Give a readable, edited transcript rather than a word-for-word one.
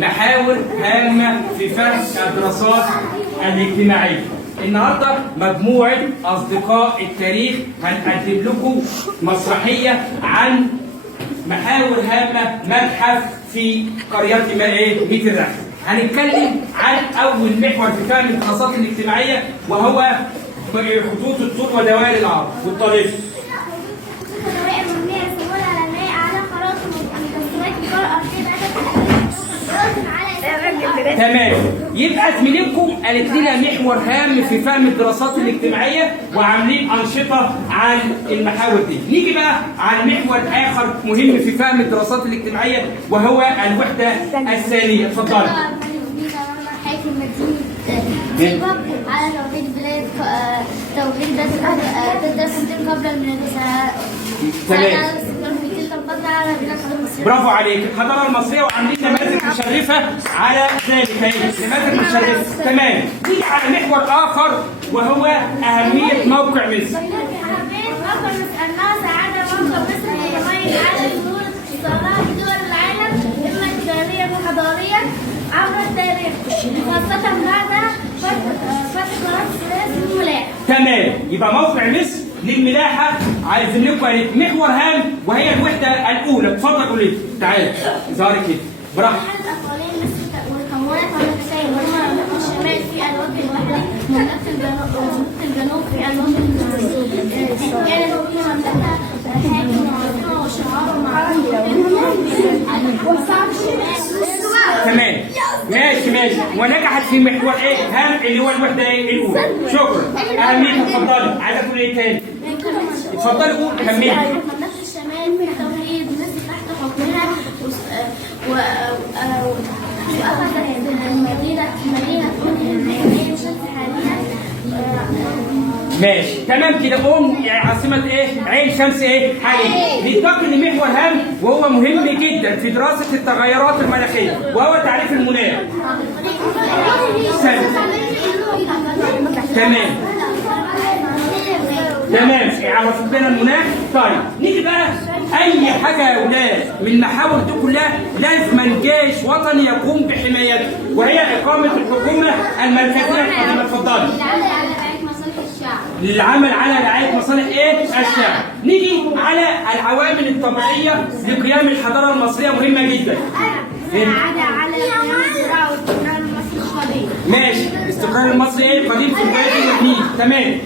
محاور هامة في فهم الدراسات الاجتماعية. النهارده مجموعة أصدقاء التاريخ هنقدم لكم مسرحية عن محاور هامة متحف في قرية ميت الرخم. هنتكلم عن أول محور في فهم الدراسات الاجتماعية وهو خطوط الطول ودوائر العرض والطريق. تمام. يبقى زميلتكم قالت لنا محور هام في فهم الدراسات الاجتماعيه وعاملين انشطه عن المحاور دي. نيجي بقى على محور اخر مهم في فهم الدراسات الاجتماعيه وهو الوحده الثانيه. اتفضلي. على توحيد بلاد توحيد تدرس قبل المدرسة. تمام. برافو عليك. الحضاره المصريه وعاملين نماذج مشرفه على ذلك. نماذج مشرفه. تمام. نيجي على محور اخر وهو اهميه موقع مصر. عبر التاريخ خاصة بعد فتح قناة السويس للملاحة. تمام. يبقى موقع مصر للملاحة عايزين لكم محور هام وهي الوحدة الأولى. اتفضل قولي. تعالى ظهري كده براحتك. الأقاليم مصر والكونات والنسائي وهم الشمال في الوجه الوحدي ومنطقة الجنوب في الوجه الجنوبي. كانت في منطقة حاكم وعاصمة وشعار تمام. ماشي. ونجحت في محور هام اللي هو الوحدة الأولى. شكرا. أهمية. اتفضلي. عايزة تقولي إيه تاني؟ اتفضلي قول كملي. منطقة الشمال في توحيد مصر تحت حكمها وأخذت مدينة عين شمس حاليا. ماشي. تمام كده. عاصمة عين شمس حاليا. ننتقل لمحور هام وهو مهم جدا في دراسة التغيرات المناخية وهو تعريف المناخ. تمام. عرفت لنا المناخ. طيب نيجي بقى اي حاجه يا اولاد من المحاور دي كلها لازم جيش وطني يقوم بحمايتها وهي اقامه الحكومه المركزيه القديمه. اتفضلي. للعمل على رعايه مصالح الشعب. نيجي على العوامل الطبيعيه لقيام الحضاره المصريه مهمه جدا. على الزراعه والاستقرار المصري القديم. ماشي. الاستقرار المصري قديم في البلد والنيل. تمام.